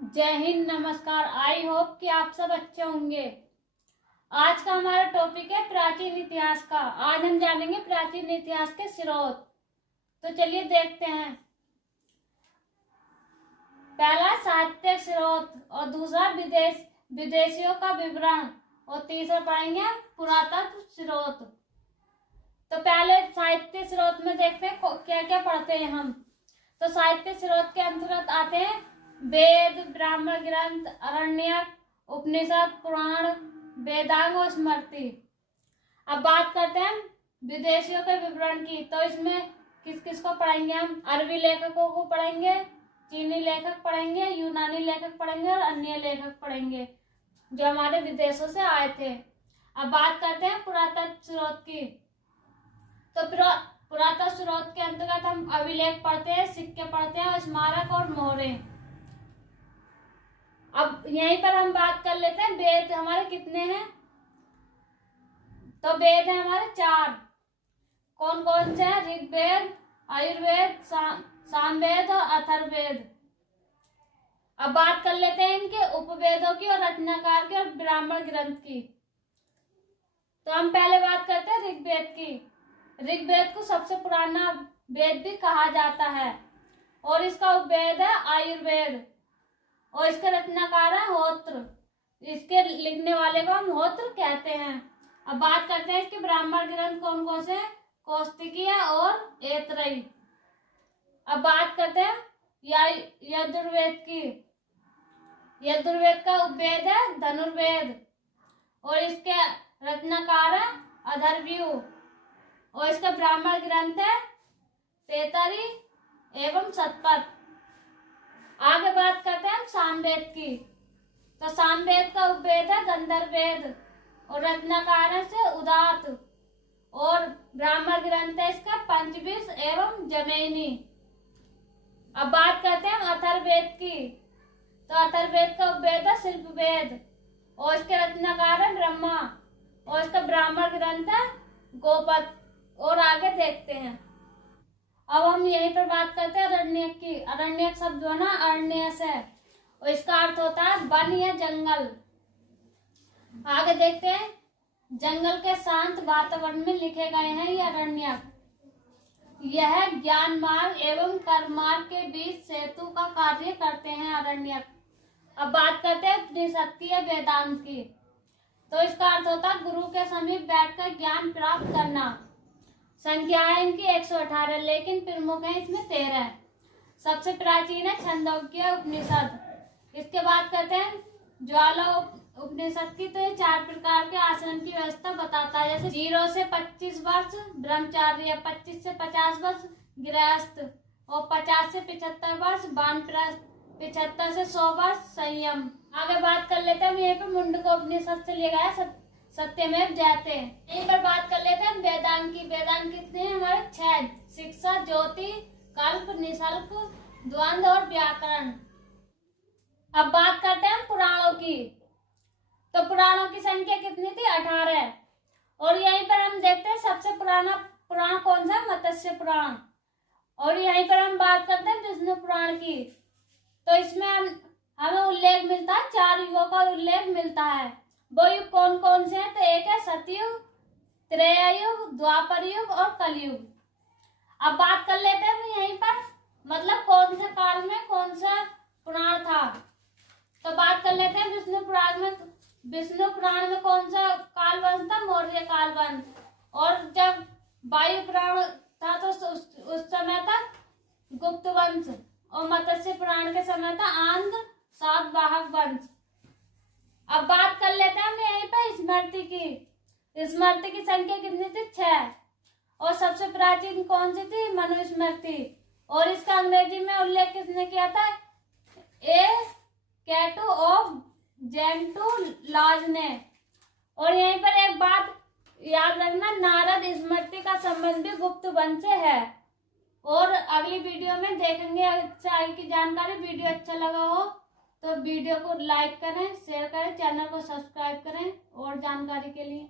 जय हिंद, नमस्कार। I hope कि आप सब अच्छे होंगे। आज का हमारा टॉपिक है प्राचीन इतिहास का। आज हम जानेंगे प्राचीन इतिहास के स्रोत। तो चलिए देखते हैं। पहला साहित्य स्रोत और दूसरा विदेशियों का विवरण और तीसरा पढ़ेंगे पुरातत्व स्रोत। तो पहले साहित्य स्रोत में देखते हैं क्या क्या पढ़ते हैं हम। तो साहित्य स्रोत के अंतर्गत आते हैं वेद, ब्राह्मण ग्रंथ, अरण्यक, उपनिषद, पुराण, वेदांग और स्मृति। अब बात करते हैं विदेशियों के विवरण की। तो इसमें किस किस को पढ़ेंगे हम? अरबी लेखकों को पढ़ेंगे, चीनी लेखक पढ़ेंगे, यूनानी लेखक पढ़ेंगे और अन्य लेखक पढ़ेंगे जो हमारे विदेशों से आए थे। अब बात करते हैं पुरातत्व स्रोत की। तो पुरातत्व स्रोत के अंतर्गत हम अभिलेख पढ़ते हैं, सिक्के पढ़ते हैं, स्मारक और मोहरे। अब यहीं पर हम बात कर लेते हैं वेद हमारे कितने हैं। तो वेद है हमारे 4। कौन कौन से हैं? ऋग्वेद, आयुर्वेद, सामवेद और अथर्ववेद। अब बात कर लेते हैं इनके उपवेदों की और रचनाकार की और ब्राह्मण ग्रंथ की। तो हम पहले बात करते हैं ऋग्वेद की। ऋग्वेद को सबसे पुराना वेद भी कहा जाता है और इसका उपवेद है आयुर्वेद और इसके रचनाकार है होत्र। इसके लिखने वाले को हम होत्र कहते हैं। अब बात करते हैं इसके ब्राह्मण ग्रंथ कौन कौन से? कौस्तिकीय और ऐतरेय। अब बात करते हैं यजुर्वेद की। यजुर्वेद का उपवेद है धनुर्वेद और इसके रचनाकार है अथर्वयु और इसका ब्राह्मण ग्रंथ है तैत्तिरीय एवं शतपथ। आगे बात करते हैं हम सामवेद की। तो सामवेद का उपवेद है गंधर्व वेद और रत्नाकार से उदात और ब्राह्मण ग्रंथ है इसका पंचविश एवं जमैनी। अब बात करते हैं हम अथर्ववेद की। तो अथर्ववेद का उपवेद है शिल्पवेद और इसके रत्नाकार है ब्रह्मा और इसका ब्राह्मण ग्रंथ है गोपद। और आगे देखते हैं। अब हम यहीं पर बात करते हैं अरण्यक की। अरण्यक शब्द है ना अरण्य से और इसका अर्थ होता है वन या जंगल। आगे देखते हैं जंगल के शांत वातावरण में लिखे गए हैं ये अरण्यक। यह ज्ञान मार्ग एवं कर्म मार्ग के बीच सेतु का कार्य करते हैं अरण्यक। अब बात करते हैं उपनिषद की या वेदांत की। तो इसका अर्थ होता है गुरु के समीप बैठकर ज्ञान प्राप्त करना। संख्या है इनकी 118 लेकिन प्रमुख है इसमें 13। सबसे प्राचीन है छंदोग्य उपनिषद। इसके बाद करते हैं ज्वाला उपनिषद की। तो ये 4 प्रकार के आचरण की व्यवस्था बताता है, जैसे 0 से 25 वर्ष ब्रह्मचार्य, 25 से 50 वर्ष गृहस्थ और 50 से 75 वर्ष वानप्रस्थ, 75 से 100 वर्ष संयम। आगे बात कर लेते हैं हम यहीं पर मुंडकोपनिषद से लिया गया सत्यमेव जयते। यहीं पर बात कर लेते हैं वेदांत की। वेदांत कितने हैं हमारे? 6। शिक्षा, ज्योति, कल्प, निसल्प, द्वंद्व और व्याकरण। अब बात करते हैं पुराणों की। तो पुराणों की संख्या कितनी थी? 18। और यहीं पर हम देखते हैं सबसे पुराना पुराण कौन सा? मत्स्य पुराण। और यहीं पर हम बात करते हैं विष्णु पुराण की। तो इसमें हमें उल्लेख मिलता है 4 युगों का उल्लेख मिलता है। वो युग कौन कौन से हैं? तो एक है सतयुग, त्रेतायुग, द्वापर युग और कलयुग। अब बात कर लेते हैं यहीं पर मतलब कौन से काल में कौन सा पुराण था। तो बात कर लेते हैं विष्णु पुराण में। विष्णु पुराण में कौन सा काल वंश था? मौर्य काल वंश। और जब वायु पुराण था तो उस समय तक गुप्त वंश और मत्स्य पुराण के समय था आंध्र सातवाहक वंश। अब बात कर लेते हैं हम यहीं पर स्मृति की। स्मृति की संख्या कितनी थी? 6। और सबसे प्राचीन कौन सी थी? मनुस्मृति। और इसका अंग्रेजी में उल्लेख किसने किया था? ए कैटो ऑफ जेंटू लॉज ने। और यहीं पर एक बात याद रखना, नारद स्मृति का संबंध भी गुप्त वंश से है। और अगली वीडियो में देखेंगे आगे की जानकारी। वीडियो अच्छा लगा हो तो वीडियो को लाइक करें, शेयर करें, चैनल को सब्सक्राइब करें और जानकारी के लिए।